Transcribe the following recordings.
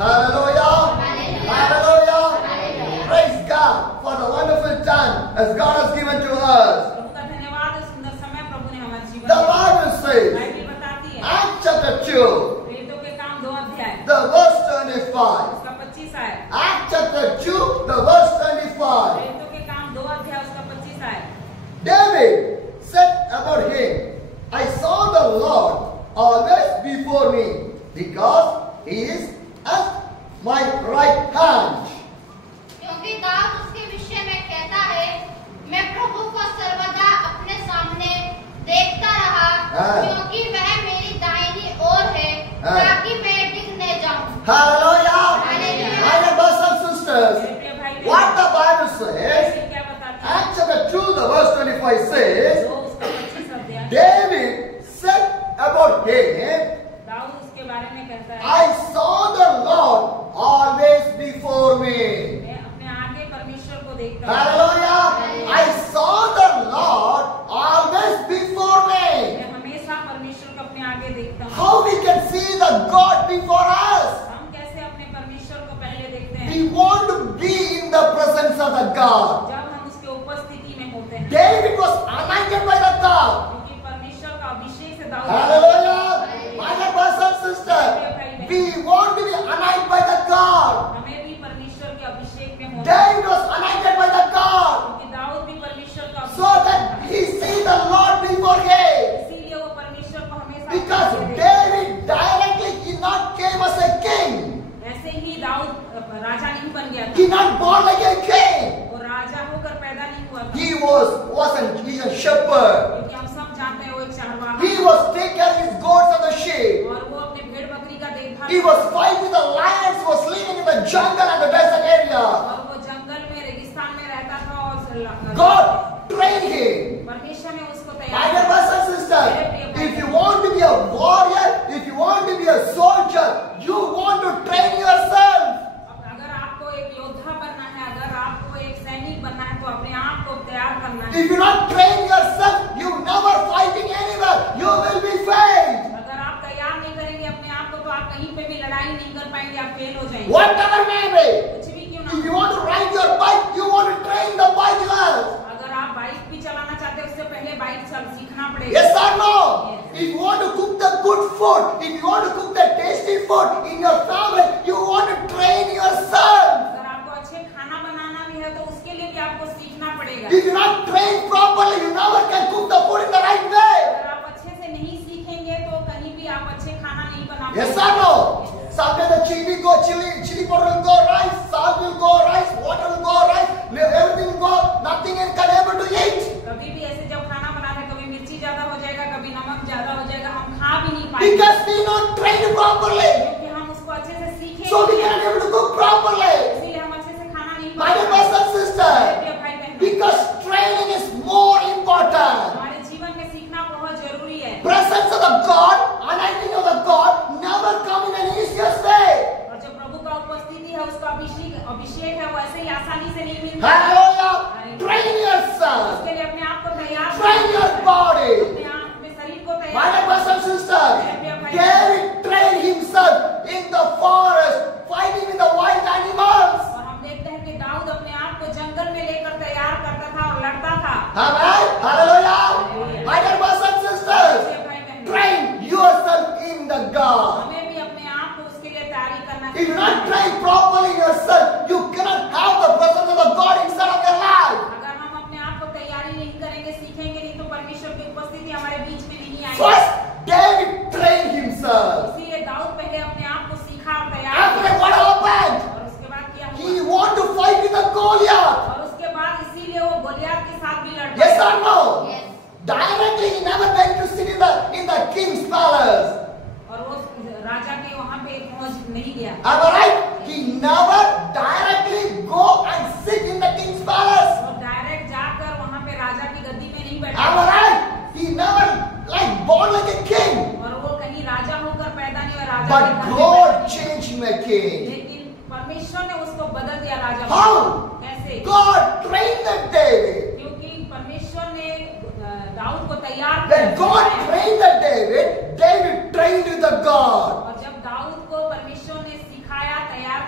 Hallelujah. Hallelujah. Praise God for the wonderful time as God has given to us. The Bible says, Acts chapter 2, the verse 25. Acts chapter 2, the verse 25. David said about him, I saw the Lord always before me, because he is at my right hand. क्योंकि दाऊद उसके विषय में कहता है, मैं प्रभु को सर्वदा अपने सामने देखता रहा, क्योंकि वह मेरी दाहिनी ओर है, ताकि मैं डिग न जाऊं. Hallelujah. My brothers and sisters, what the Bible says, Acts chapter 2, the verse 25 says, David said about him, I saw the Lord always before me. Hallelujah. I saw the Lord always before me. How we can see the God before us? We want to be in the presence of the God. David was anointed by the God. Hallelujah. My brothers and sisters, we want to be anointed by the God. David was anointed by the God, so that he see the Lord before him. Because David directly did not came as a king. He not born like a king. He wasn't a shepherd. He was taking care of his goats and the sheep. He was fighting with the lions who was living in the jungle and the desert area. God trained him. My dear brothers and sisters, if you want to be a warrior, if you want to be a soldier, you want to train yourself. If you not train yourself, you never fighting anywhere. You will be failed. Whatever may be. If you want to ride your bike, you want to train the bike well. Yes or no? If you want to cook the good food, if you want to cook the tasty food in your family, you want to train yourself. If you not train properly, you never can cook the food in the right way. Yes or no? Sometimes the chili powder will go rice, salt will go rice, water will go rice, everything will go, nothing can able to eat. Because we not trained properly. So we cannot able to cook properly. My dear brothers and sisters, because training is more important. Presence of the God, anointing of the God never come in an easiest way. Hallelujah. Train yourself. Train your body. My dear brothers and sisters, David trained himself in the forest, fighting with the wild animals. Amen. Hallelujah. My dear brothers and sisters, train yourself in the God. If you not train properly yourself, you cannot have the presence of the God inside of your life. First, David trained himself. After that, what happened? He wanted to fight with the Goliath. Yes or no? Yes. Directly, he never went to sit in the king's palace. Am I right? He never directly go and sit in the king's palace. Am I right? He never born like a king. But God changed him a king. How? God trained that David. When God trained that David trained with the God.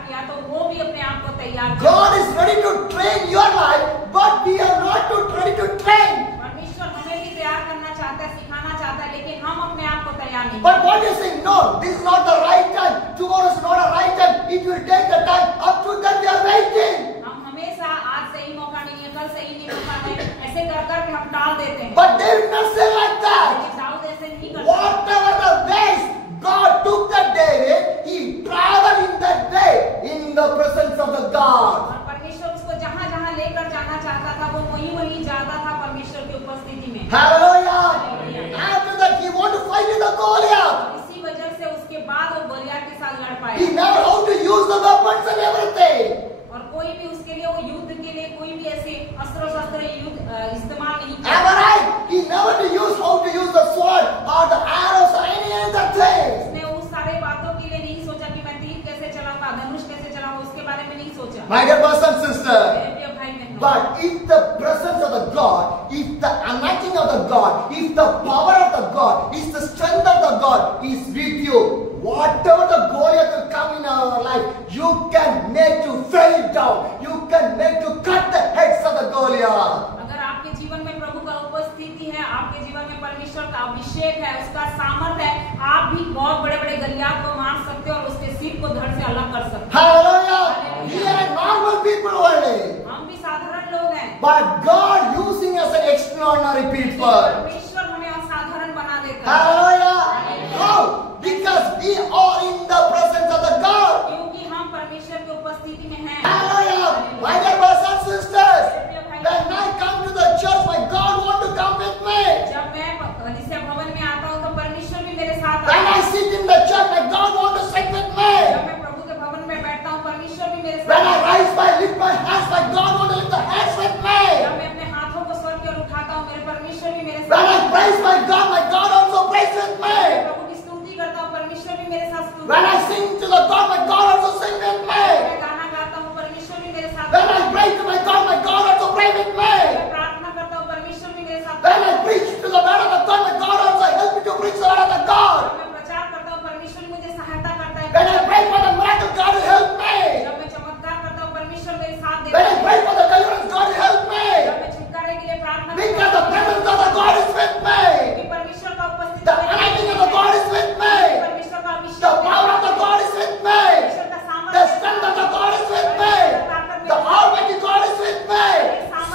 किया तो वो भी अपने आप को तैयार किया। God is ready to train your life, but we are not ready to train. परमेश्वर हमें भी तैयार करना चाहता है, सिखाना चाहता है, लेकिन हम अपने आप को तैयार नहीं। But what you saying? No, this is not the right time. Tomorrow is not a right time. It will take the time. Up to that we are waiting. हम हमेशा आज सही मौका नहीं है, कल सही नहीं मौका है, ऐसे कर के हम टाल देते हैं। But they will not say like that. Dawood ऐसे नहीं करता। Whatever the ways God took that David, he traveled in that way in the presence of the God. और परमेश्वर उसको जहाँ-जहाँ लेकर जाना चाहता था, वो वहीं जाता था परमेश्वर की उपस्थिति में। Hallelujah. After that, he want to fight with the Goliath. इसी वजह से उसके बाद वो गोलियत के साथ लड़ पाया। He know how to use the weapons and everything. और कोई भी उसके लिए वो युद्ध के लिए कोई भी ऐसे अस्त्र-शस्त्र युद्ध इस्तेमाल नहीं किया। Am I right? He never to use how to use the sword or the arrows or any other thing. उसने उस सारे बातों के लिए नहीं सोचा कि मैं तीर कैसे चलाऊंगा, धनुष कैसे चलाऊंगा, उसके बारे में नहीं सोचा। My dear brothers and sisters. मेरे प्रिय भाई बहनों। But if the presence of the God, if the anointing of the God, if the power of the God, if the strength of the God is with you, whatever the Goliath will come in our life, you can make to fail down. You can make to cut the heads of the Goliath. अगर आपके जीवन में प्रभु का उपस्थिति है, आपके जीवन में परमेश्वर का अभिषेक है, उसका सामर्थ है, आप भी बहुत बड़े-बड़े गलियात को मार सकते हो और उसके सिर को धड़ से अलग कर सकते हो। Hallelujah! We are normal people only. हम भी साधारण लोग हैं। But God using us an extraordinary people. परमेश्वर हमें असाधारण बना देता है। Hallelujah! How? Because we are in the presence of the God. क्योंकि हम परमेश्वर की उपस्थिति में हैं। Hallelujah! My dear brothers and sisters, when I come to the church, my God want to come with me. जब मैं कलीसिया भवन में आता हूँ तो परमेश्वर भी मेरे साथ आता When है। I sit in the church, my God want to sit with me. जब मैं प्रभु के भवन में बैठता हूँ परमेश्वर भी मेरे साथ When I आता है। rise, lift my hands, my God want to lift the hands with me. जब मैं अपने हाथों को स्वर्ग की ओर उठाता हूँ मेरे परमेश्वर भी मेरे When साथ I praise my God also praise with me. मैं प्रभु की स्तुति करता हूँ परमेश्वर भी मेरे साथ स्तुति When I sing to the God also sing with me. मैं गाना गाता हूँ परमेश्वर भी मेरे साथ When I pray to my God also pray with me. मैं प्रार्थना करता हूँ परमेश्वर भी मेरे साथ When I preach to the word of the God also help me to preach the word of the God. मैं प्रचार करता हूँ परमेश्वर मुझे सहायता करता है When I pray for the miracle, God will help me. जब मैं चमत्कार करता हूँ परमेश्वर मेरे साथ When देता I है pray for the deliverance, God will help me. जब मैं छुटकारे के लिए प्रार्थना Because करता the presence of the God is with me. हूँ परमेश्वर का उपस्थिति The anointing of the God is with me. परमेश्वर का अभिषेक The power of the God is with me. परमेश्वर का सामर्थ्य The strength of the God is with me. The Almighty God is with me.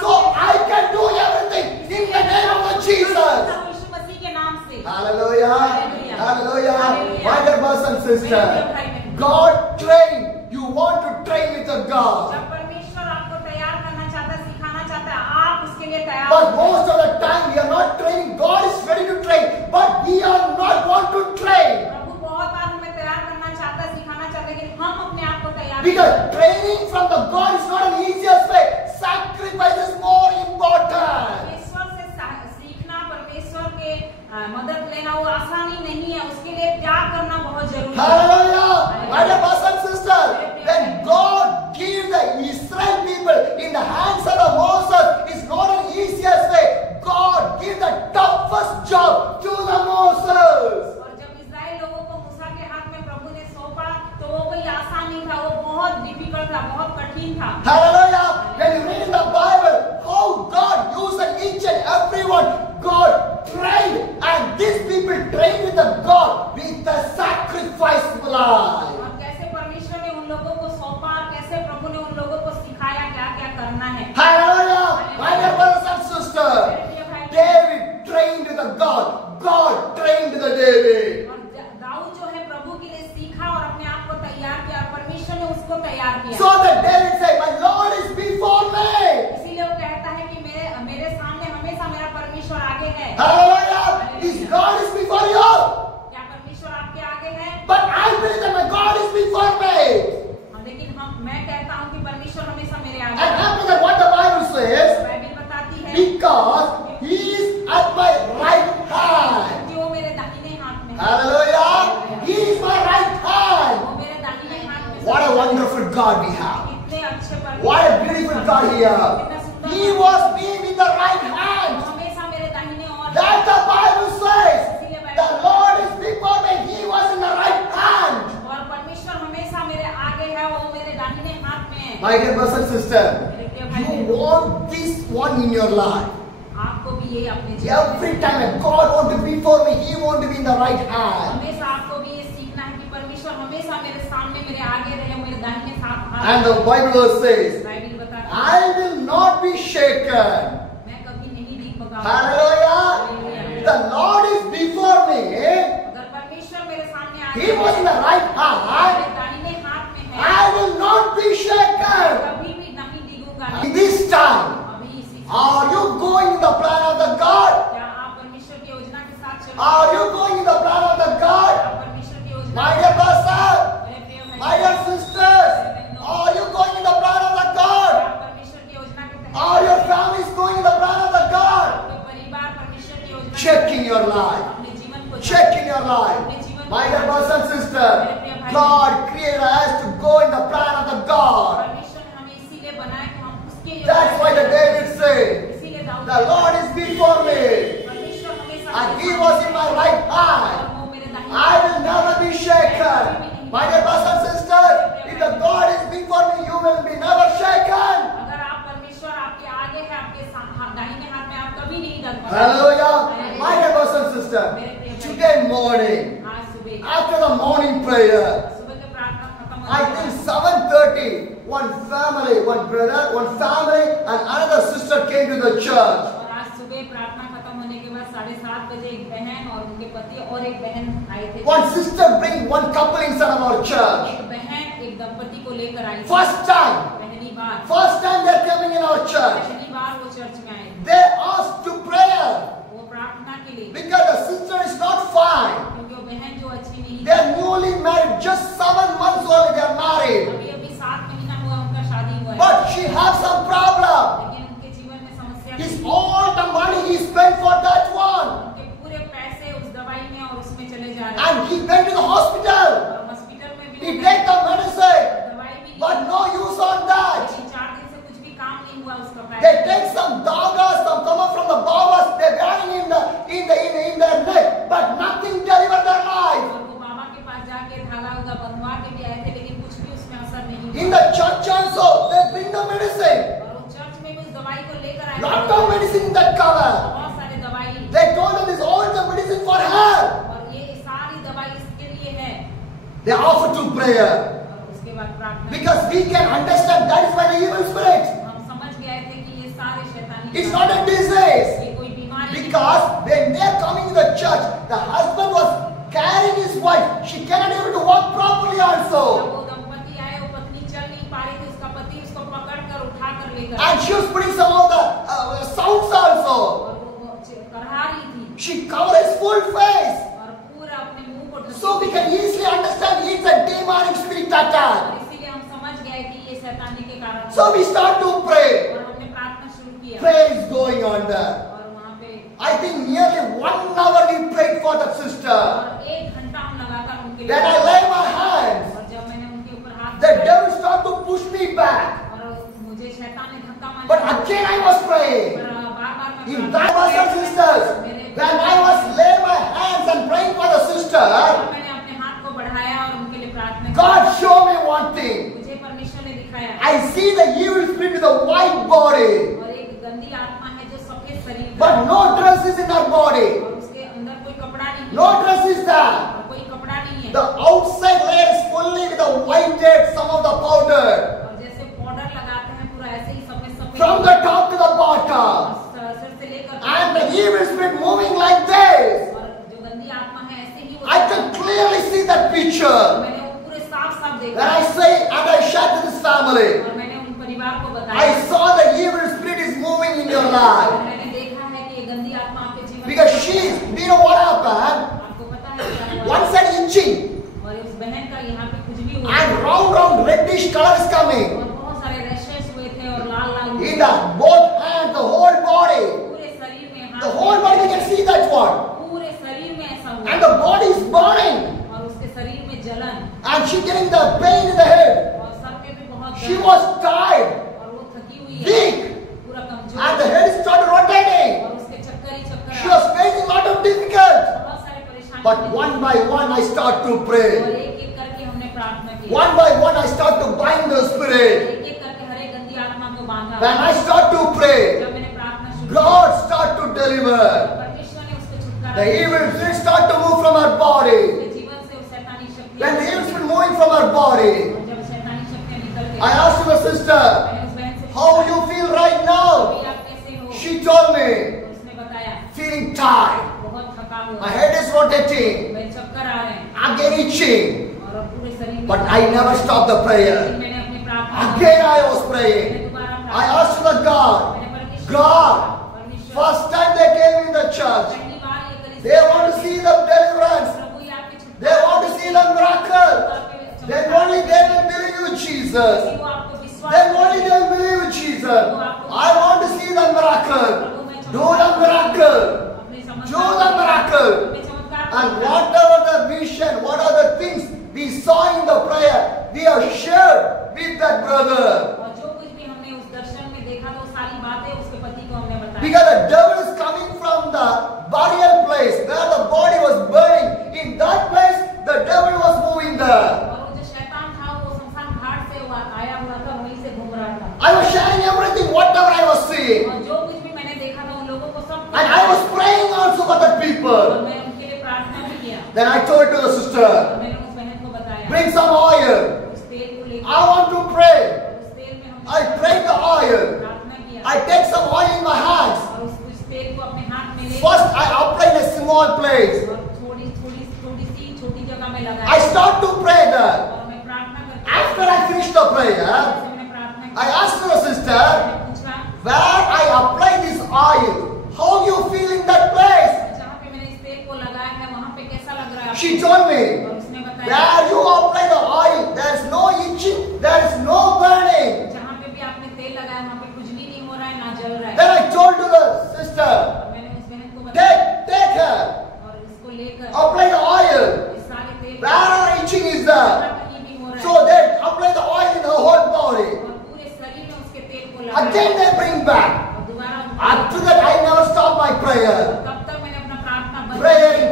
So I can do everything in the name of Jesus. यीशु मसीह के नाम से Hallelujah. Hallelujah. My dear brothers and मेरे प्रिय sisters, भाई बहन God train. You want to train with the God. जब परमेश्वर आपको तैयार करना चाहता है, सिखाना चाहता है, आप उसके लिए तैयार But हो। most of the time we are not training. God is ready to train, but we are not want to train. प्रभु बहुत बार हमें तैयार करना चाहता है, सिखाना चाहता है, लेकिन हम अपने आप को तैयार Because training from the God is not an easiest way. Sacrifice is more important. परमेश्वर से सीखना, परमेश्वर के मदद लेना वो आसानी नहीं है, उसके लिए त्याग करना बहुत जरूरी है। Hallelujah. My dear brothers and sisters, when God gives the Israel people in the hands of the Moses, it's not an easiest way. God gives the toughest job to the Moses. और जब इस्राएल लोगों को मूसा के हाथ में प्रभु ने सौंपा तो वो कोई आसान नहीं था, वो बहुत डिफिकल्ट था, बहुत कठिन था। Hallelujah. When you read in the Bible how God used each and everyone, God trained, and these people trained with the God with the sacrifice life. और कैसे परमेश्वर ने उन लोगों को सौंपा और कैसे प्रभु ने उन लोगों को सिखाया क्या-क्या करना है। Hallelujah. My dear brothers and sisters, David trained with the God. God trained the David. और दाऊद जो है प्रभु के लिए सीखा और अपने आप को तैयार किया और परमेश्वर ने उसको तैयार किया। So that David said, my Lord is before me. इसीलिए वो कहता है कि मेरे सामने हमेशा मेरा परमेश्वर आगे है। Hallelujah. His God is before you. क्या परमेश्वर आपके आगे है? But I believe that my God is before me. लेकिन मैं कहता हूँ कि परमेश्वर हमेशा मेरे आगे And है। after that, what the Bible says, Bible बताती है because He is at my right hand. कि वो मेरे दाहिने हाथ में है। Hallelujah. He is my right hand. वो मेरे दाहिने हाथ में है। What a wonderful God we have. कितने अच्छे परमेश्वर। What a beautiful God here. He was me with the right hand. वो हमेशा मेरे दाहिने और That the Bible says, the Lord is before me. He was in the right hand. और परमेश्वर हमेशा मेरे आगे है है वो मेरे दाहिने हाथ में है। My dear brothers and sisters, you want this one in your life. आपको भी ये अपने Every time God want to be for me, He want to be in the right hand. हमेशा आपको भी ये सीखना है कि परमेश्वर हमेशा मेरे सामने, मेरे आगे रहे, मेरे दाहिने हाथ। And the Bible says, Bible बताता है, I will not be shaken. मैं कभी नहीं डगमगाऊंगा। Hallelujah! The Lord is before me. अगर परमेश्वर मेरे सामने आगे He was in the right hand. मेरे दाहिने हाथ में है, I will not be shaken. कभी भी नहीं डगूंगा। In this time, अभी इसी are you going in the plan of the God? क्या आप परमेश्वर की योजना के साथ चल रहे Are हैं? you going in the plan of the God? आप परमेश्वर की योजना My dear brother, मेरे प्रिय भाई, my dear sisters, are you going in the plan of the God? आप परमेश्वर की योजना के तहत, Are your families going in the plan of the God? आपके परिवार परमेश्वर की योजना के Check तहत in your life. अपने जीवन को Check in your life. My dear brothers and sisters, God created us to go in the plan of the God. परमेश्वर ने हमें इसीलिए बनाया कि हम उसके That's why the David said, इसीलिए Dawood the Lord is before me, परमेश्वर हमेशा and He was in my right hand. और वो मेरे दाहिने I will never be shaken. My dear brothers and sisters, if the God is before me, you will be never shaken. अगर आप परमेश्वर आपके आगे है, आपके दाहिने हाथ में, आप कभी नहीं डगमगाएंगे। Hallelujah. My dear brothers and sisters, today morning, आज सुबह after the morning prayer, सुबह के प्रार्थना खत्म I think 7:30, one family, one brother, one family, and another sister came to the church. और आज सुबह प्रार्थना खत्म होने के बाद 7:30 बजे एक बहन और उनके पति और एक बहन आए थे। One sister bring one couple inside of our church. एक बहन एक दंपति को लेकर आई थी। First time they're coming in our church. पहली बार वो चर्च में आए They asked to prayer वो प्रार्थना के लिए, because the sister is not fine. क्योंकि वो बहन जो अच्छी नहीं थी, They're newly married, just 7 months old they are married. अभी अभी 7 महीना हुआ उनका शादी हुआ है, But she has some problem. लेकिन उनके जीवन में समस्या His थी। all the money he spent for that one. उनके पूरे पैसे उस दवाई में और उसमें चले जा रहे हैं, And he went to the hospital. और हॉस्पिटल में भी He वो take the medicine, दवाई भी ली, but no use on that. लेकिन 4 दिन से कुछ भी काम नहीं हुआ उसका They पैसा। take some dagas, some come up from the bowels, they bury in their neck, but nothing deliver their life. और वो बाबा के पास जाके धागा उगा बंधवा के भी आए थे, लेकिन कुछ भी उसमें असर नहीं In हुआ। the church also, they bring the medicine. और वो चर्च में भी उस दवाई को लेकर आए थे। Lot of medicine in that cover. बहुत सारे दवाई, They told them this is all the medicine for her. और ये सारी दवाई इसके लिए है। They offer to prayer. और उसके बाद प्रार्थना, Because we can understand that is by the evil spirit. हम समझ गए थे कि ये सारे शैतानी It's not a disease. ये कोई बीमारी नहीं Because when they are coming to the church, the husband was carrying his wife. She cannot able to walk properly जब also. वो दंपति आए, वो पत्नी चल नहीं पा रही थी, उसका पति उसको पकड़कर उठाकर लेकर And she was putting some of the sounds also. और वो करहा रही थी She covered his full face. और पूरा अपने मुंह को ढक So we can easily understand it's a demonic spirit attack. और इसीलिए हम समझ गए कि ये शैतानी के कारण। So we start to pray. और हमने प्रार्थना शुरू किया Prayer is going on there. और वहाँ पे I think nearly 1 hour we prayed for that sister. और 1 घंटा हम लगातार उनके Then I lay my hands. और जब मैंने उनके ऊपर हाथ The devil started to push me back. और मुझे शैतान ने धक्का मारा। But again I was praying. और बार-बार मैं In that brothers and sisters, when I was laying my hands and praying for the sister, मैंने अपने हाथ को बढ़ाया और उनके लिए प्रार्थना की। God showed me one thing. मुझे परमेश्वर ने दिखाया I see the evil spirit with a white body, और एक गंदी आत्मा है जो सफेद शरीर का but no dress is in her body. और उसके अंदर कोई कपड़ा नहीं है। No dress is there. और कोई कपड़ा नहीं है। The outside layer is fully with the whited, some of the powder. और जैसे पाउडर लगाते हैं पूरा ऐसे ही सफेद सफेद From the top to the bottom. सिर से लेकर And the evil spirit moving like this. और जो गंदी आत्मा है ऐसे ही वो I can clearly see that picture. मैंने वो पूरे साफ-साफ देखा When I say and I shared to this family, और मैंने उन परिवार को बताया I saw the evil spirit is moving in your life. और मैंने देखा है कि ये गंदी आत्मा आपके जीवन Because में she, you know what happened? आपको पता है क्या हुआ? One side itching और उस बहन का यहाँ पे कुछ भी हुआ and round reddish color is coming. और बहुत सारे रैशेस हुए थे और लाल In the both hands, the whole body. पूरे शरीर में The whole body you can see that one. पूरे शरीर में ऐसा हुआ And the body is burning. और उसके शरीर में जलन And she getting the pain in the head. और सर पे भी बहुत She दर्द was tired, और वो थकी हुई है weak, पूरा कमजोर and the head started rotating. और उसके चक्कर ही चक्कर She was facing lot of difficult. बहुत सारे परेशानी But one by one I start to pray. और एक एक करके हमने प्रार्थना की One by one I start to bind the spirit. एक-एक करके हर एक गंदी आत्मा को बांधा। When I start to pray, जब मैंने प्रार्थना शुरू की, God start to deliver. परमेश्वर ने उसको छुटकारा The दिया। evil spirits start to move from our body. उसके जीवन से वो शैतानी शक्तियाँ When the evil spirit moving from our body, और जब शैतानी शक्तियाँ निकल गई, I asked my sister, मैंने उस बहन से how you feel right now? अभी आप कैसे हो? She told me, उसने बताया feeling tired. बहुत थका हुआ, My head is rotating. मेरे चक्कर आ रहे हैं Again itching. और अब पूरे शरीर में। But I never stopped the prayer. लेकिन मैंने अपनी प्रार्थना Again I was मैंने praying. दोबारा I प्रार्थना asked the God, मैंने परमेश्वर God, परमेश्वर first time they came in the church, पहली बार ये कलीसिया they want to see the deliverance. प्रभु ये आपके छुटकारे They want to see the miracle. Then only they will believe you, Jesus. वो आपको विश्वास Then only they will believe you, Jesus. I want to see the miracle. Do the miracle. Do the miracle. And whatever the vision, what are the things we saw in the prayer, we are shared with that brother. और जो कुछ भी हमने उस दर्शन में देखा तो सारी बातें उसके पति को हमने बताई। Because the devil is coming from the burial place where the body was burning. In that place, the devil was moving there. और वो जो शैतान था वो शमशान घाट से आया हुआ था, वहीं से घूम रहा था। I was sharing everything, whatever I was seeing. और जो कुछ भी मैंने देखा था उन लोगों को सब And I was praying also for the और people. मैं उनके लिए प्रार्थना भी किया। Then I told to the और sister, मैंने उस बहन को बताया bring some oil. उस तेल को लेकर I want to pray. उस तेल में हमने I prayed the oil. प्रार्थना किया I take some oil in my hands. और उस तेल को अपने हाथ में ले First, I applied a small place. और थोड़ी सी छोटी जगह में लगाया I start to pray there. और मैं प्रार्थना करती After I finished the prayer, मैंने प्रार्थना I asked the sister, मैंने पूछा where I apply this oil, how you feel in that place? जहाँ पे मैंने इस तेल को लगाया है वहाँ पे कैसा लग रहा है She told me, और उसने बताया where you apply the oil, there is no itching, there is no burning. जहाँ पे भी आपने तेल लगाया वहाँ पे कुछ भी नहीं हो रहा है ना जल रहा है Then I told to the sister, और मैंने उस बहन को बताया take her, और इसको लेकर apply the oil. इस सारे तेल Where itching is there? कहीं भी हो रहा है So they apply the oil in the whole body. और पूरे शरीर में उसके तेल को लगाया Again they bring back. और दोबारा After that I never stop my prayer. तब तक मैंने अपना प्रार्थना बंद Praying.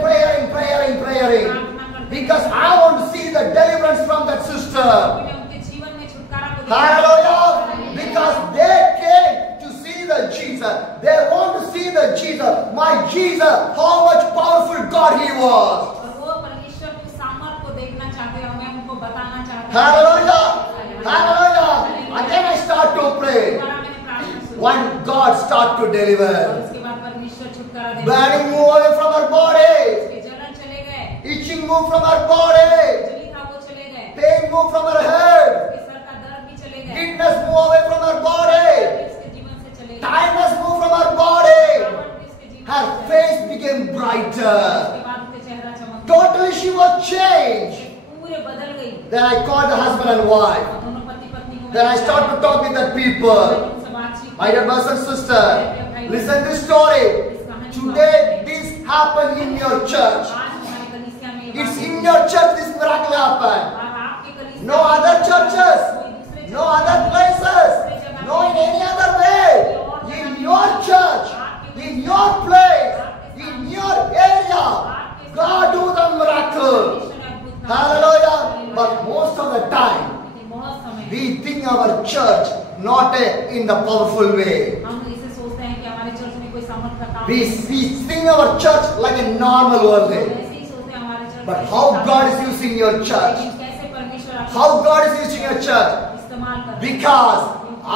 Because I want to see the deliverance from that sister. मैं उनके जीवन में छुटकारा को देखना Hallelujah. Because they came to see the Jesus. They want to see the Jesus. My Jesus, how much powerful God He was. और वो परमेश्वर के सामर्थ को देखना चाहते हैं और मैं उनको बताना चाहता हूँ Hallelujah. Hallelujah. Again I start to pray. दोबारा मैंने प्रार्थना शुरू When God start to और deliver. उसके बाद परमेश्वर छुटकारा देना Burning move away from our body. उसके जलन चले गए Itching move from our body. जली था वो चले गए Pain move from our head. उसके सर का दर्द भी चले गए Weakness move away from our body. उसके जीवन से चले गए Tiredness move from our body. थकावट भी उसके जीवन Her से चले face became brighter. गए। उसके बाद उसका चेहरा चमक गया। Totally she was changed. पूरे बदल गई Then I called the husband and wife. और दोनों पति पत्नी को Then I मैंने started to talk with the people. उनसे बातचीत My dear brothers and sisters, listen to this story. Today this happened in your church. आज हमारी कलीसिया में ये It's बात in your church this miracle happened. और आपके कलीसिया No other churches, कोई दूसरे no other places, no in any other way. In your church, in your place, in your area, God do the miracle. Hallelujah. But most of the time, बहुत समय we think our church not in the powerful way. हम इसे सोचते हैं कि हमारे church में कोई सामर्थ का काम We think our church like a normal world. ऐसे ही सोचते हैं हमारे चर्च But में how God is using your church? लेकिन कैसे परमेश्वर आपको How God is using your church? इस्तेमाल कर Because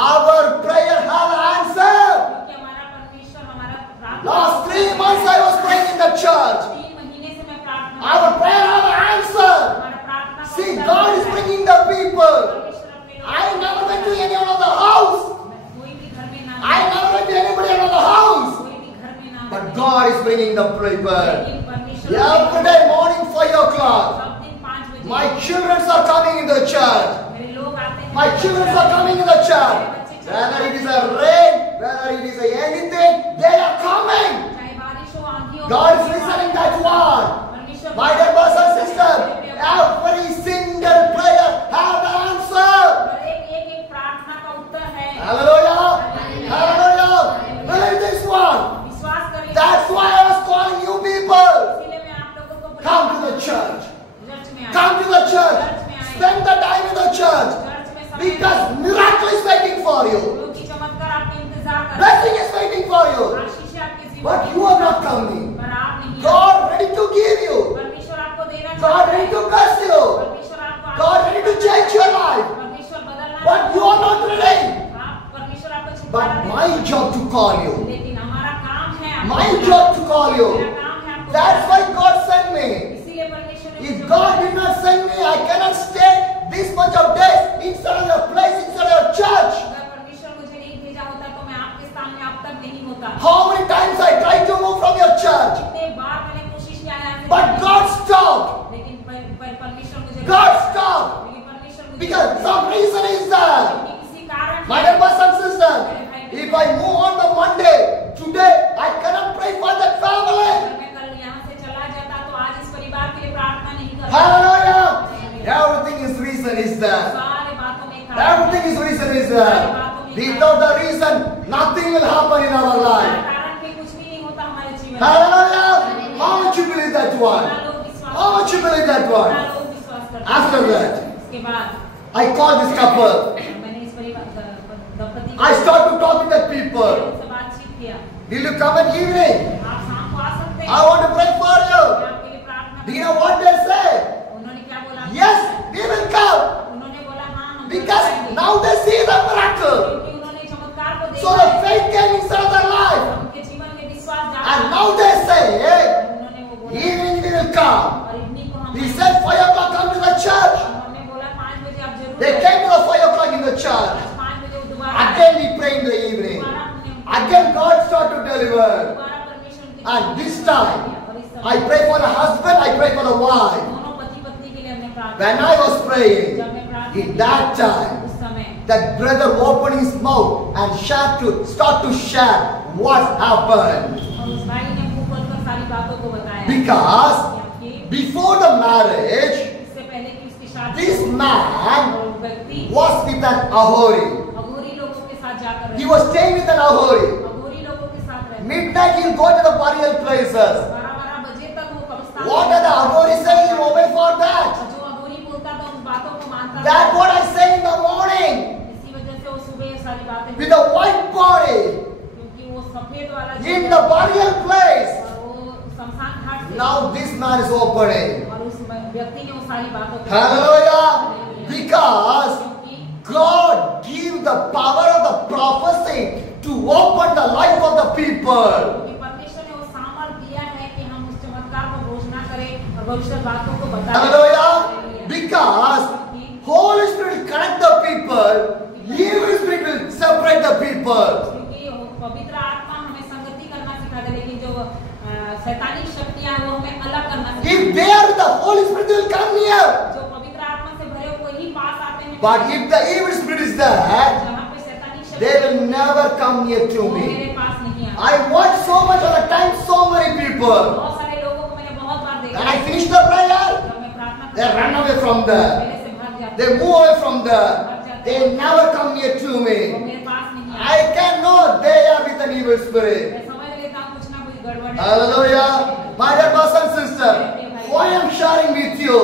our prayer have answer. क्योंकि हमारा परमेश्वर हमारा प्रार्थना Last 3 months I was praying in the church. 3 महीने से मैं प्रार्थना Our prayer have answer. हमारा प्रार्थना का See, उत्तर God is मिलता है। bringing the people. परमेश्वर अपने लोगों I never went to any of the house. को कोई भी घर में ना I never went to anybody out of the house. कोई भी घर में ना But God is bringing the people. लेकिन परमेश्वर Every day morning 5 o'clock. सब दिन 5 बजे My children are coming in the church. मेरे लोग आते हैं My children are coming in the church. Whether it is a rain, whether it is anything, they are coming. चाहे बारिश हो आंधी हो God is listening that word. परमेश्वर My dear brothers and sisters, every single prayer have the answer. एक प्रार्थना का उत्तर है Hallelujah. Hallelujah. Believe this one. विश्वास कर लीजिए That's why I was calling you people. इसलिए मैं आप लोगों को Come to the church. Church में आए Come to the church. Spend the time but you are not coming. पर आप नहीं God ready to give you. परमेश्वर आपको देना God चाहता ready है, to bless you. परमेश्वर आपको God ready to change your life. परमेश्वर बदलना But you are not ready. आप परमेश्वर आपको छुटकारा But देना my job to call you. लेकिन हमारा काम है आपको My बुलाना। job to call you. मेरा काम है आपको That's बुलाना। why God sent me. इसीलिए परमेश्वर ने If मुझे God बुलाया। did not send me, I cannot stay this much of days inside of your place, inside of your church. अगर परमेश्वर मुझे नहीं भेजा होता तो मैं आपके सामने अब तक नहीं होता। How many times I tried to move from your church, कितने बार मैंने कोशिश किया है ऐसे but करने की। God stopped. लेकिन परमेश्वर मुझे God stopped. लेकिन परमेश्वर मुझे Because some reason is there. क्योंकि किसी कारण My dear brothers and sisters, if I move on the Monday, today I cannot pray for that family. अगर मैं कल यहाँ से चला जाता तो आज इस परिवार के लिए प्रार्थना नहीं कर सकता। Hallelujah. Everything is reason is there. सारे बातों में कारण है। Everything is reason is there. Without the reason, nothing will happen in our life. कारण के कुछ भी नहीं होता हमारे जीवन में। Hallelujah. How much you believe that one? कितना लोग विश्वास How much you believe that कितना one? लोग विश्वास करते हैं। After that, इसके बाद I call this couple. मैंने इस परिवार दंपति I start to talk to the people. उनसे बातचीत किया। Will you come at evening? आप शाम को आ सकते हैं। I want to pray for मैं you. आपके लिए प्रार्थना Do you know what they say? उन्होंने क्या बोला? Yes, we will come. उन्होंने बोला हाँ हम Because आएंगे। now they see the miracle. क्योंकि उन्होंने चमत्कार को देखा So the है। faith came inside their life. उनके जीवन में विश्वास जागा। And now they say, hey, उन्होंने वो बोला evening we will come. और इवनिंग को हम We said 5 o'clock come to the church. हमने बोला 5 बजे आप जरूर They आइए। came to the 5 o'clock in the church. 5 बजे वो दोबारा Again we pray in the evening. Again God started to deliver. दोबारा परमेश्वर उनके And जीवन में this विश्वास time, किया। और इस समय I pray for the husband, I pray for the wife. दोनों पति पत्नी के लिए हमने प्रार्थना When I was praying, जब मैं प्रार्थना in that time, उस समय that brother opened his mouth and start to share what happened. और उस भाई ने मुंह खोलकर सारी बातों को बताया Because कि before the marriage, इससे पहले कि उसकी शादी this man और व्यक्ति was with an Ahori. अघोरी लोगों के साथ जाकर He रहता was staying with an Ahori. अघोरी लोगों के साथ रहता Midnight he'll go to the burial places. 12 बजे तक वो कब्रिस्तान What में are the Ahori saying? He obey for that. और जो अघोरी बोलता था उस बातों को मानता था That's what I say in the morning. इसी वजह से वो सुबह ये सारी बातें With a white body क्योंकि वो सफेद वाला in the burial place. और वो शमशान घाट से Now this man is opening. और उस व्यक्ति ने वो सारी बातों को Hallelujah. Because क्योंकि God give the power of the prophecy to open the life of the people. क्योंकि परमेश्वर ने वो सामर्थ दिया है कि हम उस चमत्कार को घोषणा करें और भविष्य बातों को बताएं Hallelujah. Because Holy Spirit will connect the people. Evil Spirit will separate the people. क्योंकि पवित्र आत्मा हमें संगति करना सिखाता है लेकिन जो शैतानिक शक्तियां हैं वो हमें अलग करना सिखाती If they are with the Holy Spirit, they will come near. जो पवित्र आत्मा से भरे हुए ही पास आते हैं But if the evil spirit is there, जहाँ पे शैतानिक शक्ति they will never come near to वो me. मेरे पास नहीं आते I watch so much of the time, so many people. बहुत सारे लोगों को मैंने बहुत बार देखा When I finish the prayer, जब मैं प्रार्थना they करती run हूँ, away from there. मेरे से भाग जाते They हैं move away from there. They never come near to वो me. मेरे पास नहीं I आते can know they are with an evil spirit. मैं समझ लेता हूँ कुछ ना कुछ गड़बड़ है Hallelujah. My dear brothers and sisters, why I'm sharing with you,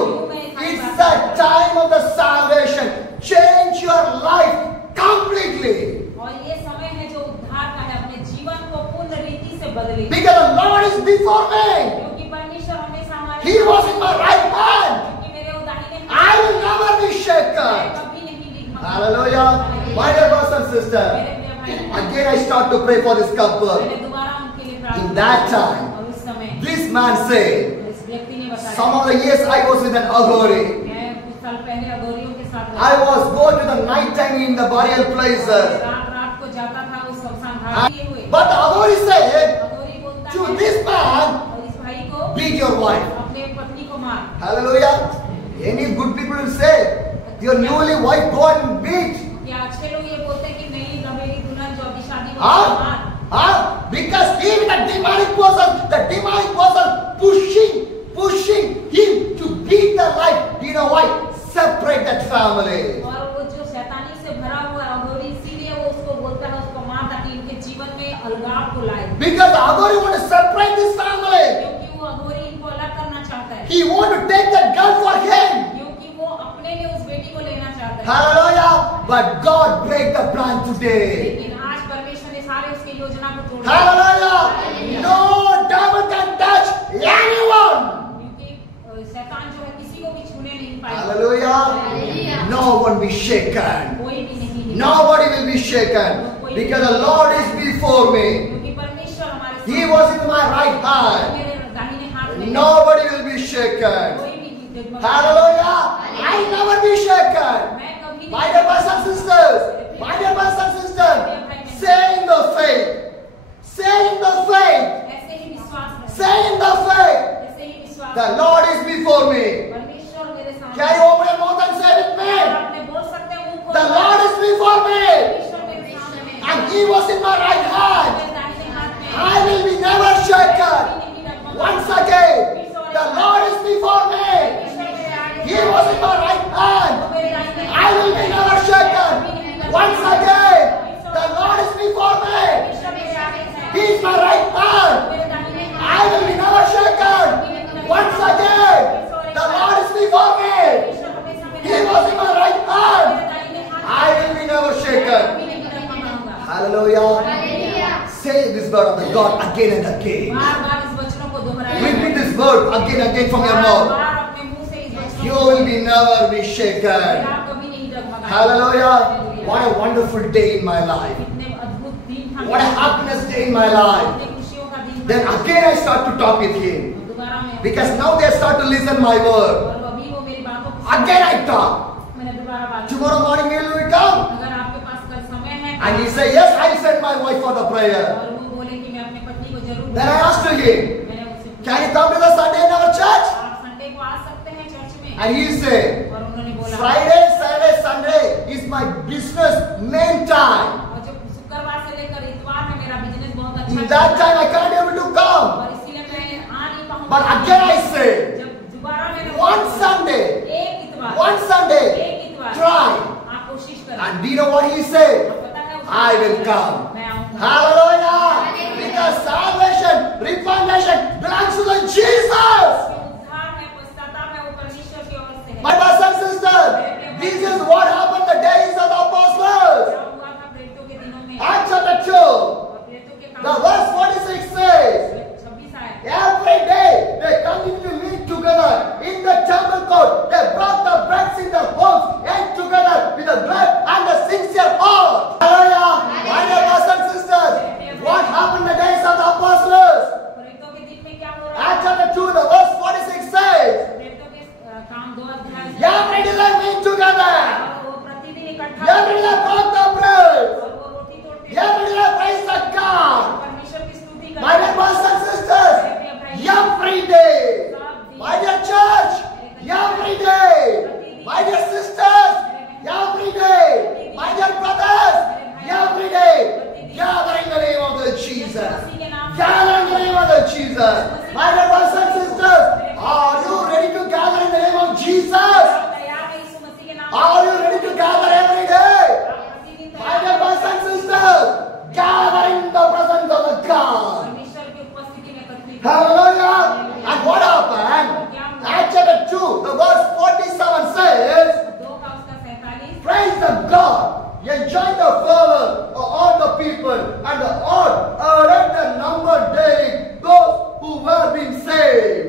it's the time of the salvation. Change your life completely. और ये समय है जो उद्धार का है अपने जीवन को पूर्ण रीति से बदले Because the Lord is before me. क्योंकि परमेश्वर हमेशा हमारे He was in my right hand. क्योंकि मेरे दाहिने I will never be मैं shaken. कभी नहीं डिगमगाऊंगा। Hallelujah. My dear brothers and मेरे sisters, प्रिय भाई again I start to pray for this couple. मैंने दोबारा उनके लिए प्रार्थना In that की। time, और उस समय this man said, इस व्यक्ति ने बताया some of the years I was with an Ahori. मैं कुछ साल पहले अघोरियों के साथ I was going to the night time in the burial places. रात रात को जाता था उस शमशान घाट किए हुए But the Ahori said, अघोरी बोलता to है this man, और इस भाई को beat your wife. अपने पत्नी को मार Hallelujah. Any good people will say, your newly wife go and beat. क्या अच्छे लोग ये बोलते हैं कि नई गवेली दुल्हन जो अभी शादी हुई है, Huh? मार Huh? Because even the demonic person pushing him to beat the life. You know why? Separate that family. और वो जो शैतानी से भरा हुआ है अघोरी इसीलिए वो उसको बोलता है उसको मार ताकि इनके जीवन में अलगाव को लाए Because the Ahori want to separate this family. क्योंकि वो अघोरी इनको अलग करना चाहता है He want to take that girl for him. क्योंकि वो अपने लिए उस बेटी को लेना चाहता है Hallelujah. But God break the plan today. लेकिन आज परमेश्वर ने सारे उसकी योजना को तोड़ दिया Hallelujah. No No devil can touch anyone. क्योंकि शैतान जो है किसी को भी छूने नहीं पाएगा। Hallelujah. No one be shaken. कोई भी नहीं। Nobody will be shaken because the Lord is before me. क्योंकि परमेश्वर हमारे साथ। He was in my right hand. मेरे दाहिने हाथ में। Nobody will be shaken. कोई भी डगमगाएगा। Hallelujah. I never be shaken. मैं कभी नहीं। My dear brothers and sisters, my dear brothers and sisters, say in the faith, say in the faith, ऐसे ही विश्वास रखें। say in the faith, ऐसे ही विश्वास। the Lord is before me. परमेश्वर मेरे साथ। Can you open your mouth and say with me? आपने बोल सकते हैं मुंह खोल। The Lord is before me, परमेश्वर मेरे सामने है। and He was in my right hand. मेरे दाहिने हाथ में। I will be never shaken. Once again, the Lord is before me. He was in my right hand. I will be never shaken. Once again, the Lord is before me. He is my right hand. I will be never shaken. Once again, the Lord is before me. He was in my right hand. I will be never shaken. Hallelujah. Say this word of the God again and again. Repeat this word again and again from your mouth. You will be never be shaken. Hallelujah. What a wonderful day in my life. What a happiness day in my life. Then again I start to talk with him. Because now they start to listen my word. Again I talk. Tomorrow morning will we come? And he said, yes, I'll send my wife for the prayer. Then I asked him, can you come to the Sunday in our church? And he said, Friday, Saturday, Sunday is my business main time. In that time I can't able to come. But again I say, one Sunday, try. And do you know what he said? I will come. Hallelujah. Because salvation, reformation belongs to the Jesus. My brothers and sisters, this is what happened the days of the apostles. Acts chapter 2, the verse 46 says, every day they continued to meet together in the temple court. They brought the bread in the homes, ate together with the blood and the sincere heart. Hallelujah. My dear brothers and sisters, what happened the days of the apostles? Acts chapter 2, the verse 46 says, every day they meet together. Every day they brought the bread. Every day they praise the God. My dear brothers and sisters, every day. My dear church, every day. My dear sisters, every day. My dear brothers, every day. Gather in the name of the Jesus. Gather in the name of the Jesus. My dear brothers and sisters, are you ready to gather in the name of Jesus? Are you ready to gather every day? My dear brothers and sisters, gather in the presence of the God. Hallelujah. And what happened? Acts chapter 2, the verse 47 says, praise the God. Enjoy the favor of all the people, and the all added the number daily those who were being saved.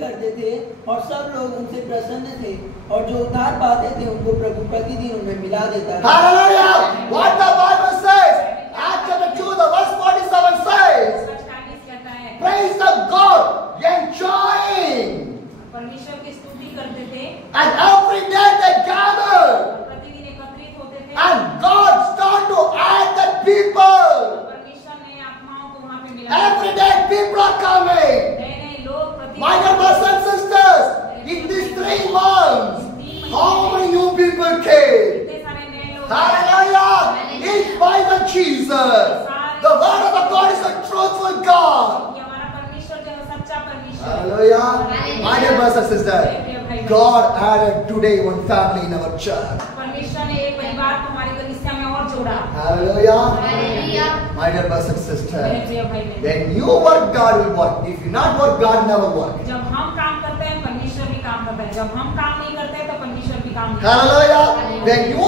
करते थे और सब लोग उनसे प्रसन्न थे और जो उद्धार पाते थे उनको प्रभु प्रतिदिन उनमें मिला देता था. Hallelujah! What the Bible says, Acts chapter 2, the verse 47 says, praise the God, enjoying. परमेश्वर की स्तुति करते थे. And every day they gathered. प्रतिदिन एकत्रित होते थे. And God started to add the people. परमेश्वर ने आत्माओं को वहाँ पे मिला. Every day people are coming. My dear brothers and sisters, in these 3 months, how many new people came? Hallelujah! It's by the Jesus. The word of the God is a truthful God. Hallelujah! My dear brothers and sisters, God added today one family in our church. Hallelujah! My dear brothers and sisters, when you work, God will work. If you not work, God never work. जब हम काम करते हैं परमेश्वर भी काम करता है. जब हम काम नहीं करते हैं तो परमेश्वर भी काम करता है. Hallelujah! When you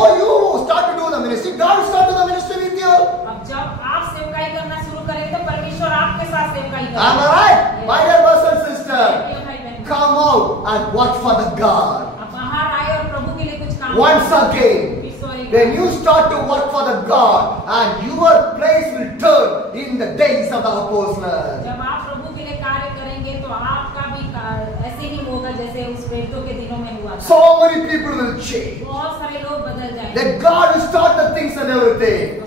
start to do the ministry, God will start to do the ministry with you. अब जब आप सेवकाई करना शुरू करेंगे तो परमेश्वर सेवकाई करें। Am I right? My dear brothers and sisters, come out and work for the God. आप बाहर आए और प्रभु के लिए कुछ काम Once again, when you start to work for the God, and your place will turn in the days of the apostles. जब आप प्रभु के लिए कार्य करेंगे तो आपका भी ऐसे ही होगा जैसे उस प्रेरितों के दिनों में हुआ था। So many people will change. बहुत सारे लोग बदल जाएंगे। That God will start the things and everything.